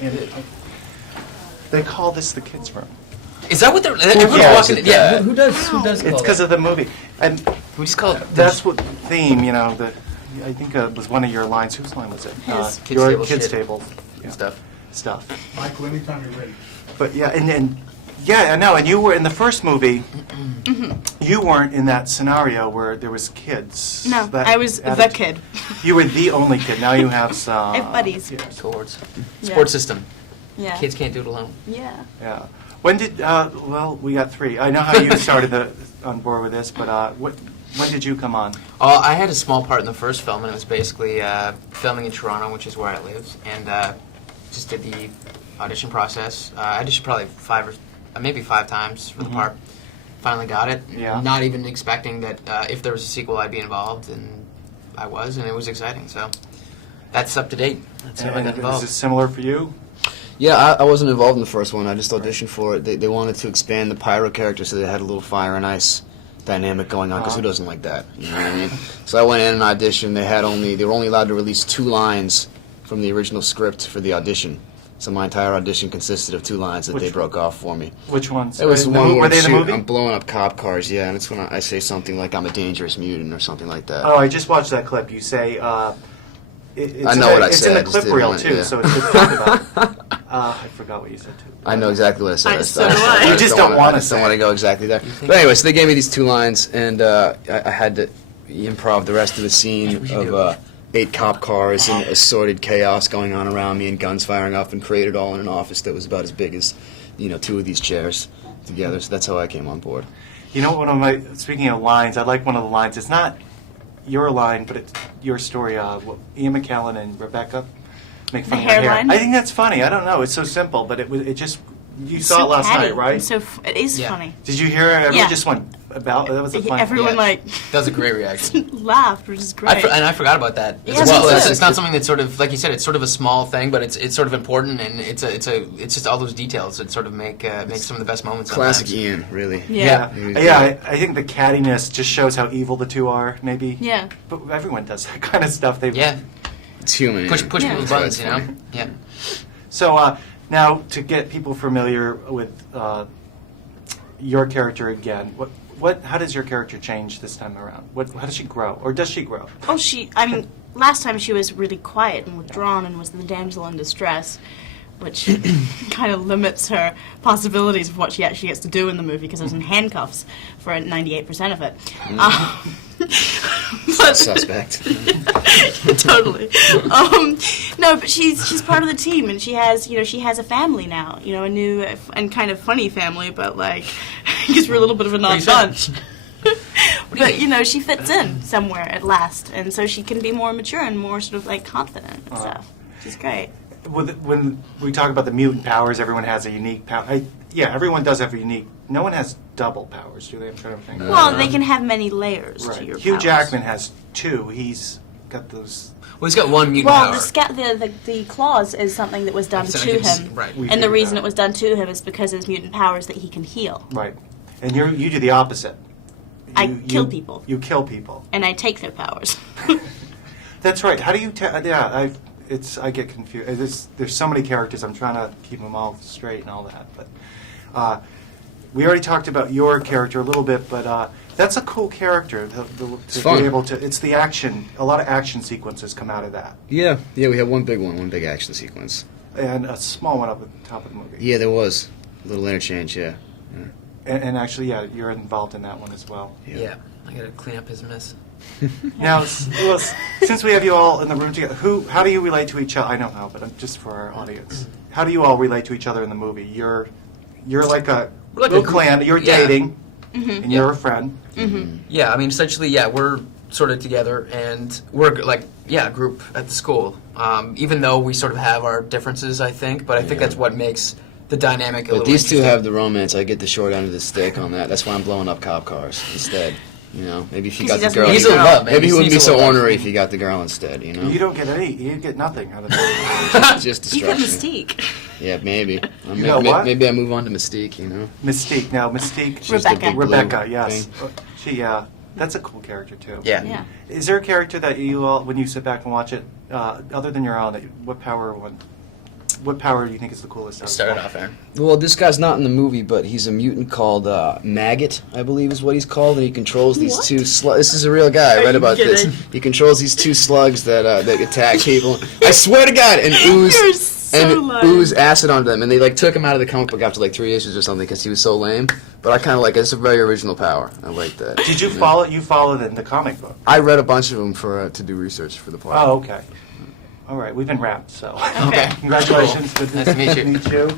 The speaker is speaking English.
And they call this the kids' room. Is that what they're? Who does call It's because of the movie. And we just call it. That's what theme. I think it was one of your lines. Whose line was it? Your kids' table. Stuff. Michael, anytime you're ready. But yeah, and yeah, I know. And you were in the first movie. You weren't in that scenario where there was kids. No, I was the kid. You were the only kid. Now you have some. I have buddies. Cohorts. Support system. Yeah. Kids can't do it alone. Yeah. Yeah. When did? Well, we got 3. I know how you started on board with this, but when did you come on? I had a small part in the first film, and it was basically filming in Toronto, which is where I live, and just did the audition process. I auditioned probably 5 times for the part. Finally got it. Yeah. Not even expecting that if there was a sequel, I'd be involved, and I was, and it was exciting. So that's up to date. That's how I got involved. Is this similar for you? Yeah, I wasn't involved in the first one. I just auditioned for it. They wanted to expand the pyro character, so they had a little fire and ice dynamic going on, because who doesn't like that? You know what I mean? So I went in and auditioned. They were only allowed to release 2 lines from the original script for the audition. So my entire audition consisted of 2 lines that they broke off for me. Which ones? It was one where they in the movie? I'm blowing up cop cars, yeah, and it's when I say something like I'm a dangerous mutant or something like that. Oh, I just watched that clip. You say, I know what I said. It's in the clip reel, too, yeah. so it's good to talk about. I forgot what you said, too. I know exactly what I said. So do I. You just don't want to say. Don't want to go exactly there. But anyway, so they gave me these 2 lines, and I had to improv the rest of the scene of 8 cop cars and assorted chaos going on around me and guns firing off, and created all in an office that was about as big as 2 of these chairs together. So that's how I came on board. You know, speaking of lines, I like one of the lines. It's not your line, but it's your story. Ian McKellen and Rebecca make fun of your hair. Hairline? I think that's funny. I don't know. It's so simple, but it just. You saw it last night, right? It is funny. Did you hear it? Everyone just went about. That was a funny. Everyone that was a great reaction. laughed, which is great. And I forgot about that as well. It's not something that's sort of, like you said, it's sort of a small thing, but it's sort of important, and it's just all those details that sort of make some of the best moments. Classic sometimes. Ian, really. Yeah. I think the cattiness just shows how evil the 2 are. Maybe. Yeah. But everyone does that kind of stuff. It's human. Push people's buttons, you know. Yeah. So now to get people familiar with your character again, how does your character change this time around? How does she grow, or does she grow? Oh, last time she was really quiet and withdrawn and was the damsel in distress, which kind of limits her possibilities of what she actually gets to do in the movie, because I was in handcuffs for 98% of it. Suspect. Totally. No, but she's part of the team, and she has a family now. A new and kind of funny family, but because we're a little bit of an odd bunch. But she fits in somewhere at last, and so she can be more mature and more sort of confident and stuff. She's great. When we talk about the mutant powers, everyone has a unique power. Everyone does have a unique. No one has double powers, do they? I'm trying to think. Well, they can have many layers to your Hugh powers. Jackman has 2. He's got those. Well, he's got 1 mutant power. The claws is something that was done to him, right? And the reason it was done to him is because his mutant powers that he can heal. Right, and you do the opposite. I kill people. You kill people, and I take their powers. That's right. How do you? I get confused. There's so many characters. I'm trying to keep them all straight and all that. But we already talked about your character a little bit. But that's a cool character to be able to. It's the action. A lot of action sequences come out of that. Yeah. We have one big action sequence, and a small one up at the top of the movie. Yeah, there was a little interchange. Yeah. And actually, you're involved in that one as well. Yeah. I gotta clean up his mess. Now, since we have you all in the room together, how do you relate to each other? I know how, but just for our audience, how do you all relate to each other in the movie? You're like a little clan. You're dating, and you're a friend. Mm-hmm. Yeah, essentially, we're sort of together, and we're a group at the school. Even though we sort of have our differences, I think, but I think that's what makes the dynamic a little these 2 interesting. have the romance. I get the short end of the stick on that. That's why I'm blowing up cop cars instead. Maybe if you got the girl, maybe he wouldn't be so ornery if you got the girl instead. You don't get you get nothing out of that. Just distraction. You get Mystique. Yeah, maybe. What? Maybe I move on to Mystique. Mystique. Now, Mystique. Rebecca. Yes. She. That's a cool character too. Yeah. Is there a character that you all, when you sit back and watch it, other than your own, what power one what power do you think is the coolest? Start it off, Aaron. Well, this guy's not in the movie, but he's a mutant called Maggot, I believe is what he's called, and he controls these What? two slugs. This is a real guy. I Are read you about this. kidding? He controls these two slugs that attack people. I swear to God, and You're so lying. ooze acid onto them, and they like took him out of the comic book after like 3 issues or something because he was so lame. But I kind of like it. It's a very original power. I like that. Did you follow? You followed in the comic book? I read a bunch of them for to do research for the plot. Oh, okay. All right, we've been wrapped. So, Okay. congratulations. Good Nice to meet you. meet you.